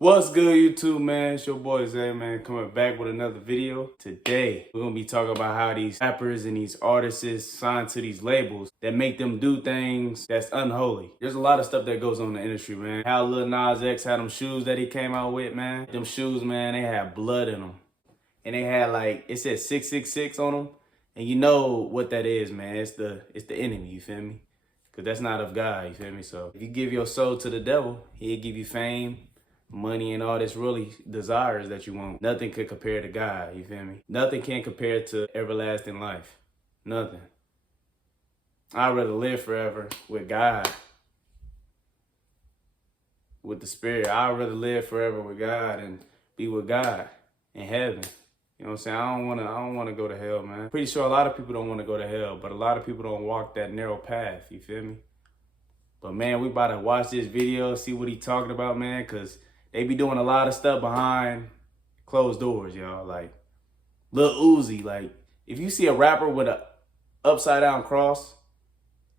What's good, YouTube, man? It's your boy Zay, man, coming back with another video. Today, we're gonna be talking about how these rappers and these artists signed to these labels that make them do things that's unholy. There's a lot of stuff that goes on in the industry, man. How Lil Nas X had them shoes that he came out with, man. Them shoes, man, they had blood in them. And they had like, it said 666 on them. And you know what that is, man. It's the enemy, you feel me? Because that's not of God, you feel me? So if you give your soul to the devil, he'll give you fame, money, and all this really desires that you want. Nothing could compare to God, you feel me? Nothing can compare to everlasting life. Nothing. I'd rather live forever with God, with the Spirit. I'd rather live forever with God and be with God in heaven. You know what I'm saying? I don't wanna go to hell, man. Pretty sure a lot of people don't want to go to hell, but a lot of people don't walk that narrow path, you feel me? But man, we about to watch this video, see what he talking about, man, because they be doing a lot of stuff behind closed doors, y'all. Like, Lil Uzi, like, if you see a rapper with a upside down cross,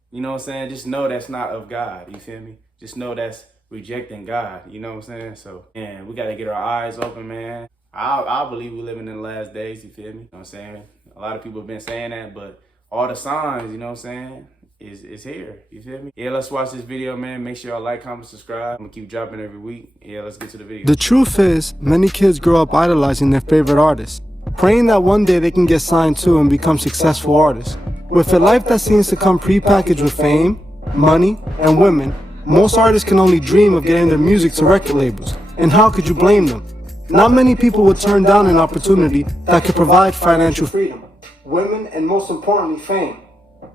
you know what I'm saying? Just know that's not of God, you feel me? Just know that's rejecting God, you know what I'm saying? So, man, we got to get our eyes open, man. I believe we're living in the last days, you feel me? You know what I'm saying? A lot of people have been saying that, but all the signs, you know what I'm saying, is here, you feel me? Yeah, let's watch this video, man. Make sure y'all like, comment, subscribe. I'm gonna keep dropping every week. Yeah, let's get to the video. The truth is, many kids grow up idolizing their favorite artists, praying that one day they can get signed to and become successful artists. With a life that seems to come prepackaged with fame, money, and women, most artists can only dream of getting their music to record labels. And how could you blame them? Not many people would turn down an opportunity that could provide financial freedom, women, and most importantly, fame.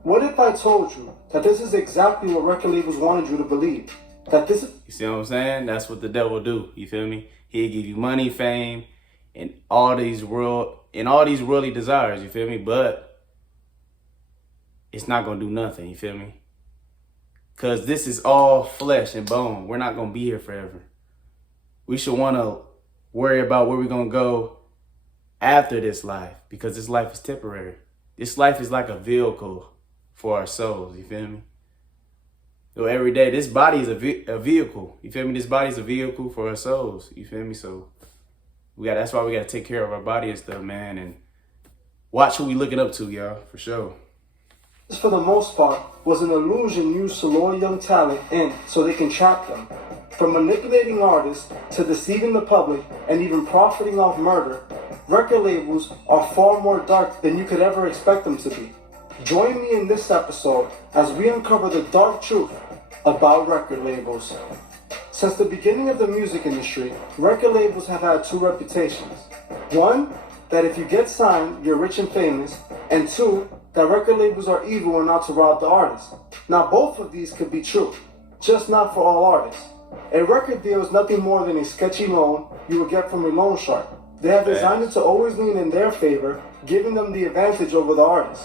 What if I told you that this is exactly what record labels wanted you to believe? That this is... You see what I'm saying? That's what the devil do, you feel me? He'll give you money, fame, and all these worldly desires, you feel me? But it's not gonna do nothing, you feel me? Cause this is all flesh and bone. We're not gonna be here forever. We should wanna worry about where we're gonna go after this life, because this life is temporary. This life is like a vehicle for our souls, you feel me? So every day, this body is a vehicle, you feel me? This body is a vehicle for our souls, you feel me? So that's why we gotta take care of our body and stuff, man, and watch who we looking up to, y'all, for sure. This, for the most part, was an illusion used to lure young talent in so they can trap them. From manipulating artists to deceiving the public and even profiting off murder, record labels are far more dark than you could ever expect them to be. Join me in this episode as we uncover the dark truth about record labels. Since the beginning of the music industry, record labels have had two reputations. One, that if you get signed, you're rich and famous, and two, that record labels are evil and out to rob the artist. Now, both of these could be true, just not for all artists. A record deal is nothing more than a sketchy loan you will get from a loan shark. They have designed it to always lean in their favor, giving them the advantage over the artist.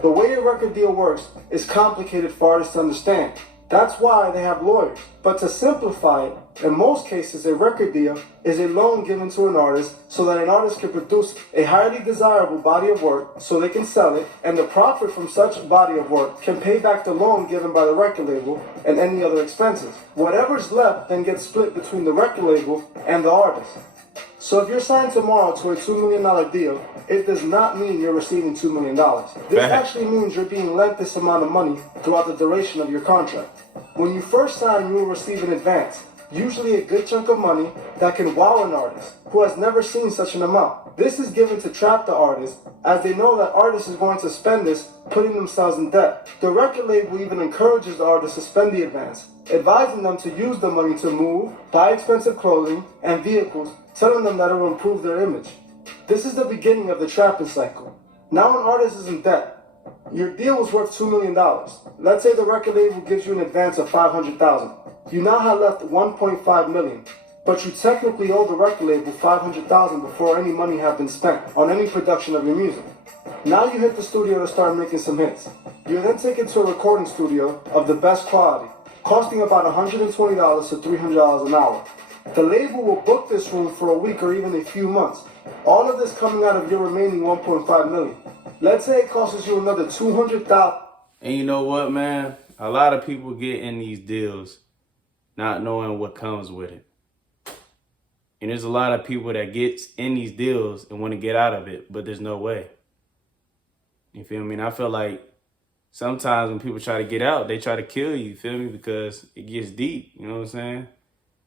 The way a record deal works is complicated for artists to understand. That's why they have lawyers. But to simplify it, in most cases, a record deal is a loan given to an artist so that an artist can produce a highly desirable body of work so they can sell it, and the profit from such body of work can pay back the loan given by the record label and any other expenses. Whatever's left then gets split between the record label and the artist. So if you're signed tomorrow to a $2 million deal, it does not mean you're receiving $2 million. This actually means you're being lent this amount of money throughout the duration of your contract. When you first sign, you will receive an advance, usually a good chunk of money that can wow an artist who has never seen such an amount. This is given to trap the artist, as they know that artist is going to spend this, putting themselves in debt. The record label even encourages the artist to spend the advance, advising them to use the money to move, buy expensive clothing and vehicles, telling them that it will improve their image. This is the beginning of the trapping cycle. Now an artist is in debt. Your deal was worth $2 million. Let's say the record label gives you an advance of $500,000. You now have left $1.5 million, but you technically owe the record label $500,000 before any money have been spent on any production of your music. Now you hit the studio to start making some hits. You're then taken to a recording studio of the best quality, costing about $120 to $300 an hour. The label will book this room for a week or even a few months. All of this coming out of your remaining $1.5 million. Let's say it costs you another $200,000. And you know what, man? A lot of people get in these deals not knowing what comes with it. And there's a lot of people that gets in these deals and want to get out of it, but there's no way. You feel me? And I feel like sometimes when people try to get out, they try to kill you, feel me? Because it gets deep, you know what I'm saying?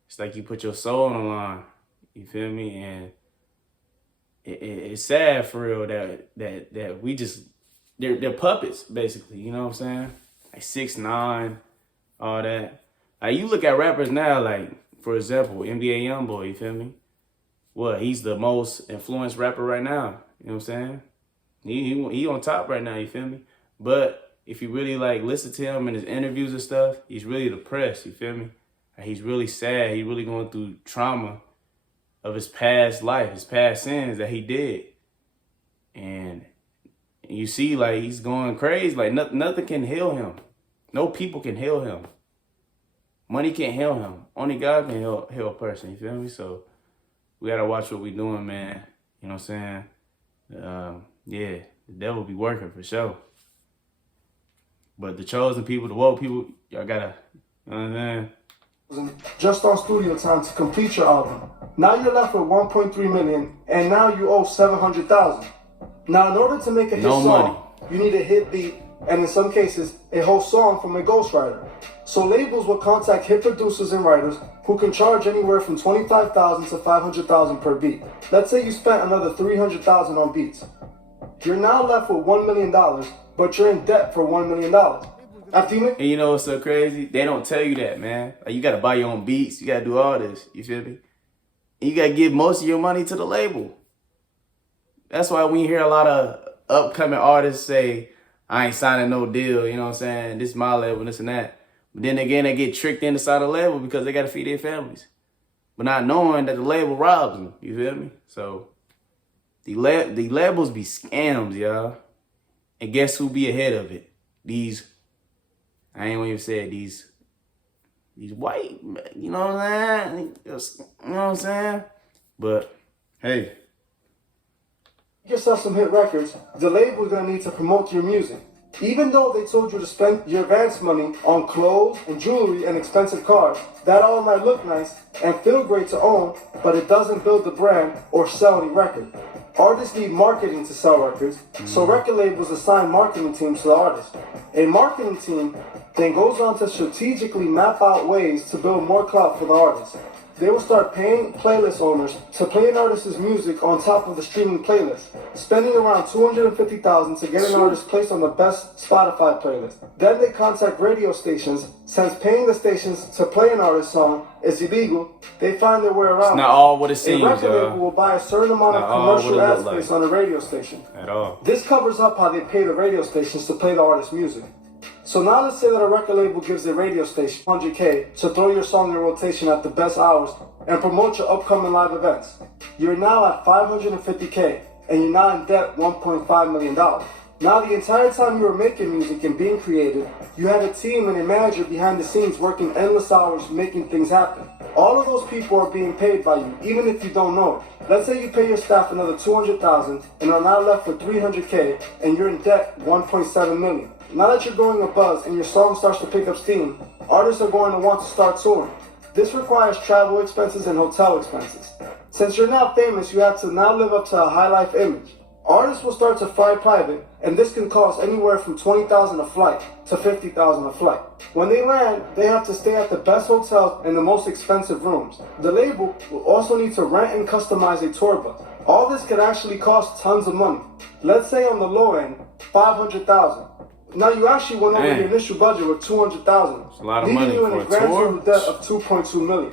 It's like you put your soul on the line, you feel me? And it's sad for real that we just, they're puppets, basically, you know what I'm saying? Like 6ix9ine, all that. Like you look at rappers now, like, for example, NBA Youngboy, you feel me? What, he's the most influenced rapper right now, you know what I'm saying? He on top right now, you feel me? But if you really like listen to him in his interviews and stuff, he's really depressed, you feel me? Like, he's really sad. He's really going through trauma of his past life, his past sins that he did. And you see, like, he's going crazy. Like, nothing can heal him. No people can heal him. Money can't heal him. Only God can heal a person, you feel me? So we got to watch what we're doing, man. You know what I'm saying? Yeah, the devil be working for sure. But the chosen people, the woke people, y'all got to, you know what I'm saying? Just on studio time to complete your album. Now you're left with 1.3 million, and now you owe 700,000. Now in order to make a hit song, you need a hit beat, and in some cases, a whole song from a ghostwriter. So labels will contact hit producers and writers who can charge anywhere from 25,000 to 500,000 per beat. Let's say you spent another 300,000 on beats. You're now left with $1 million, but you're in debt for $1 million. And you know what's so crazy? They don't tell you that, man. Like, you got to buy your own beats. You got to do all this. You feel me? And you got to give most of your money to the label. That's why when you hear a lot of upcoming artists say, I ain't signing no deal, you know what I'm saying? This is my label, this and that. But then again, they get tricked into signing a label because they got to feed their families. But not knowing that the label robs them. You feel me? So the labels be scams, y'all. And guess who be ahead of it? I ain't gonna even say it, these white, you know what I'm saying? You know what I'm saying? But, hey. Get yourself some hit records, the label's gonna need to promote your music. Even though they told you to spend your advance money on clothes and jewelry and expensive cars, that all might look nice and feel great to own, but it doesn't build the brand or sell any record. Artists need marketing to sell records, so record labels assign marketing teams to the artist. A marketing team then goes on to strategically map out ways to build more clout for the artist. They will start paying playlist owners to play an artist's music on top of the streaming playlist, spending around $250,000 to get an artist placed on the best Spotify playlist. Then they contact radio stations. Since paying the stations to play an artist's song is illegal, they find their way around. It's not all what it seems, a record label will buy a certain amount of commercial ad space on a radio station. At all. This covers up how they pay the radio stations to play the artist's music. So now let's say that a record label gives a radio station $100K to throw your song in rotation at the best hours and promote your upcoming live events. You're now at $550K and you're now in debt $1.5 million. Now the entire time you were making music and being creative, you had a team and a manager behind the scenes working endless hours making things happen. All of those people are being paid by you, even if you don't know it. Let's say you pay your staff another $200,000 and are now left with $300K and you're in debt $1.7 million. Now that you're going a buzz and your song starts to pick up steam, artists are going to want to start touring. This requires travel expenses and hotel expenses. Since you're now famous, you have to now live up to a high life image. Artists will start to fly private, and this can cost anywhere from $20,000 a flight to $50,000 a flight. When they land, they have to stay at the best hotels and the most expensive rooms. The label will also need to rent and customize a tour bus. All this could actually cost tons of money. Let's say on the low end, $500,000. Now you actually went over your initial budget with $200,000, leaving you in a grand total debt of $2.2 million.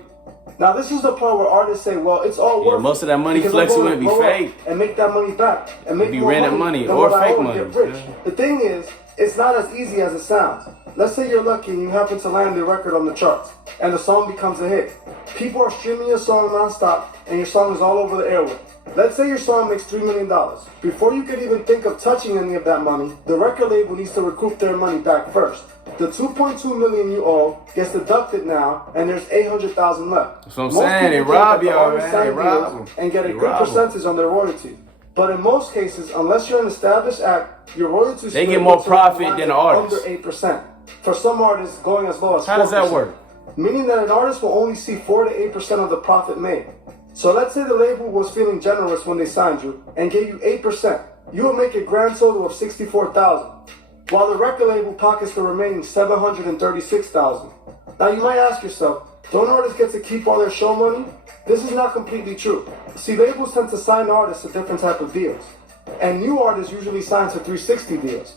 Now this is the part where artists say, "Well, it's all worth it." Most of that money fluctuating be fake, and make that money back, and make more money or fake money. Get rich. The thing is, it's not as easy as it sounds. Let's say you're lucky and you happen to land a record on the charts, and the song becomes a hit. People are streaming your song nonstop, and your song is all over the airwaves. Let's say your song makes $3 million. Before you could even think of touching any of that money, the record label needs to recoup their money back first. The $2.2 million you owe gets deducted now, and there's $800,000 left. That's what I'm saying. They rob y'all, man. They rob them. And get a good percentage on their royalty. But in most cases, unless you're an established act, your royalties they get more profit than the artist. Under 8%. For some artists, going as low as 4%. How does that work? Meaning that an artist will only see 4 to 8% of the profit made. So let's say the label was feeling generous when they signed you and gave you 8%. You will make a grand total of $64,000, while the record label pockets the remaining $736,000. Now you might ask yourself, don't artists get to keep all their show money? This is not completely true. See, labels tend to sign artists to different type of deals, and new artists usually sign to 360 deals.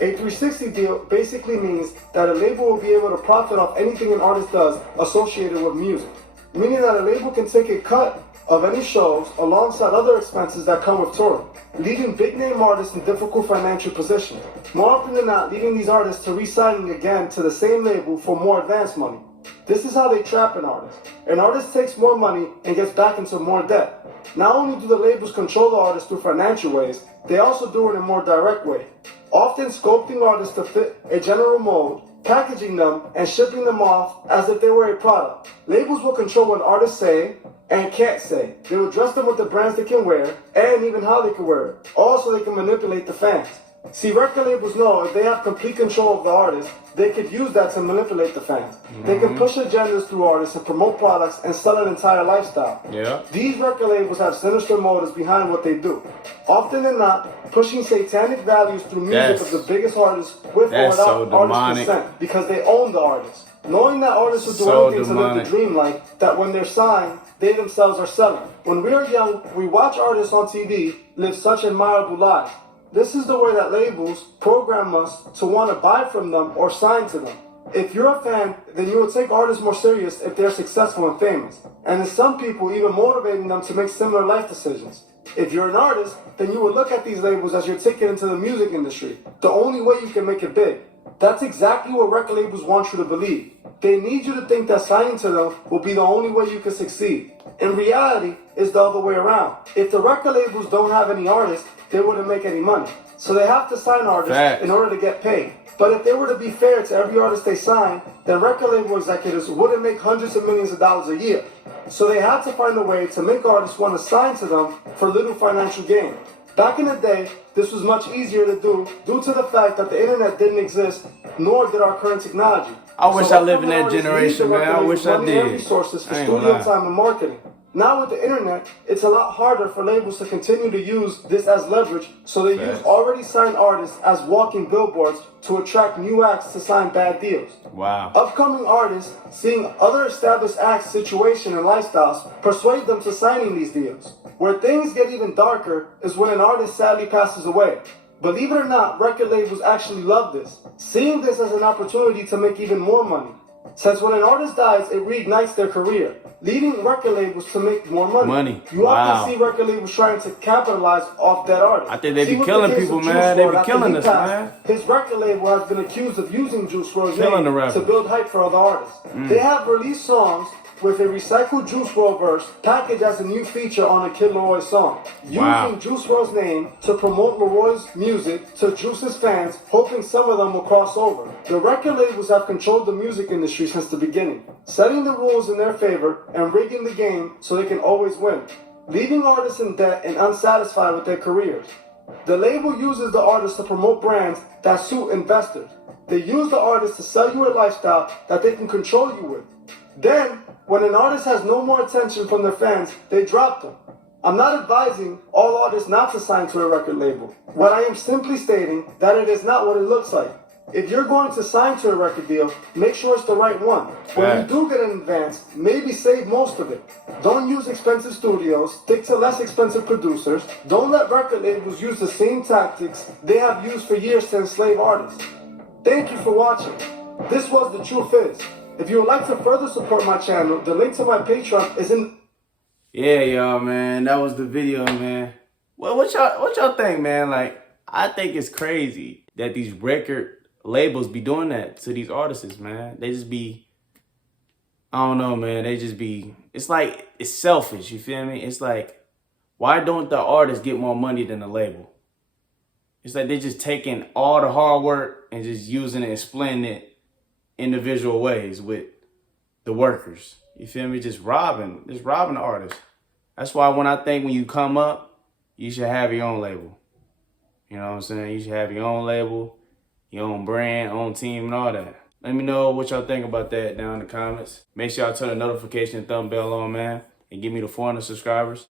A 360 deal basically means that a label will be able to profit off anything an artist does associated with music, meaning that a label can take a cut of any shows alongside other expenses that come with touring, leaving big name artists in difficult financial positions. More often than not, leading these artists to re-signing again to the same label for more advance money. This is how they trap an artist. An artist takes more money and gets back into more debt. Not only do the labels control the artist through financial ways, they also do it in a more direct way, often sculpting artists to fit a general mold, packaging them and shipping them off as if they were a product. Labels will control what artists say and can't say. They will dress them with the brands they can wear and even how they can wear it, all so they can manipulate the fans. See, record labels know if they have complete control of the artist, they could use that to manipulate the fans. They can push agendas through artists and promote products and sell an entire lifestyle. Yeah. These record labels have sinister motives behind what they do. Often than not, pushing satanic values through music of the biggest artists with or without so artist consent, because they own the artist. Knowing that artists will do anything to live the dream life, that when they're signed, they themselves are selling. When we are young, we watch artists on TV live such admirable lives. This is the way that labels program us to want to buy from them or sign to them. If you're a fan, then you will take artists more serious if they're successful and famous, and in some people even motivating them to make similar life decisions. If you're an artist, then you will look at these labels as your ticket into the music industry, the only way you can make it big. That's exactly what record labels want you to believe. They need you to think that signing to them will be the only way you can succeed. In reality, it's the other way around. If the record labels don't have any artists, they wouldn't make any money. So they have to sign artists in order to get paid. But if they were to be fair to every artist they sign, then record label executives wouldn't make hundreds of millions of dollars a year. So they had to find a way to make artists want to sign to them for little financial gain. Back in the day, this was much easier to do due to the fact that the internet didn't exist, nor did our current technology. I wish I lived in that generation, man. I wish I did. Resources for studio time and marketing. Now with the internet, it's a lot harder for labels to continue to use this as leverage, so they use already signed artists as walking billboards to attract new acts to sign bad deals. Wow. Upcoming artists, seeing other established acts' situation and lifestyles, persuade them to signing these deals. Where things get even darker is when an artist sadly passes away. Believe it or not, record labels actually love this, seeing this as an opportunity to make even more money. Since when an artist dies, it reignites their career, leading record labels to make more money. You often see record labels trying to capitalize off that artist. I think they be killing people, man. They be killing us, man. His record label has been accused of using Juice WRLD's name to build hype for other artists. They have released songs with a recycled Juice WRLD verse packaged as a new feature on a Kid Laroi song, using Juice WRLD's name to promote Leroy's music to Juice's fans, hoping some of them will cross over. The record labels have controlled the music industry since the beginning, setting the rules in their favor and rigging the game so they can always win, leaving artists in debt and unsatisfied with their careers. The label uses the artist to promote brands that suit investors. They use the artist to sell you a lifestyle that they can control you with. Then, when an artist has no more attention from their fans, they drop them. I'm not advising all artists not to sign to a record label. What I am simply stating that it is not what it looks like. If you're going to sign to a record deal, make sure it's the right one. When you do get an advance, maybe save most of it. Don't use expensive studios, stick to less expensive producers. Don't let record labels use the same tactics they have used for years to enslave artists. Thank you for watching. This was The Truth Is. If you would like to further support my channel, the link to my Patreon is in... Yeah, y'all, man. That was the video, man. Well, what y'all think, man? Like, I think it's crazy that these record labels be doing that to these artists, man. They just be, I don't know, man. They just be, it's like, it's selfish, you feel me? It's like, why don't the artists get more money than the label? It's like they're just taking all the hard work and just using it and splitting it individual ways with the workers. You feel me? Just robbing the artist. That's why when you come up, you should have your own label. You know what I'm saying? You should have your own label, your own brand, own team, and all that. Let me know what y'all think about that down in the comments. Make sure y'all turn the notification and thumb bell on, man. and get me to 400 subscribers.